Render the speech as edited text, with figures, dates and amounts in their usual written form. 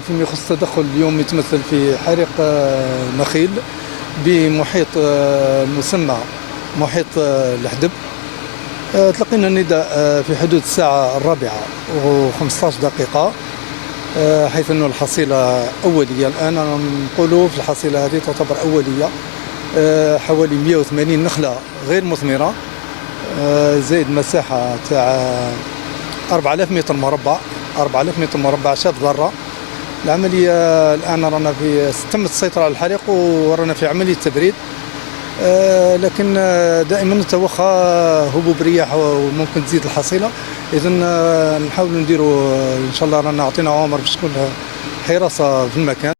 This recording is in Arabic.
فيما يخص التدخل اليوم يتمثل في حريق نخيل بمحيط مسمى محيط الحدب. تلقينا النداء في حدود الساعة 4:15، حيث أن الحصيلة أولية. الآن نقولوا في الحصيلة هذه تعتبر أولية، حوالي 180 نخلة غير مثمرة، زائد مساحة تاع 4000 متر مربع، 4000 متر مربع شاد ذرة. العملية الآن رانا تم السيطرة على الحريق ورانا في عملية تبريد، لكن دائما نتوخى هبوب رياح وممكن تزيد الحصيلة. إذن نحاول نديروا إن شاء الله، رانا عطينا أوامر باش تكون حراسة في المكان.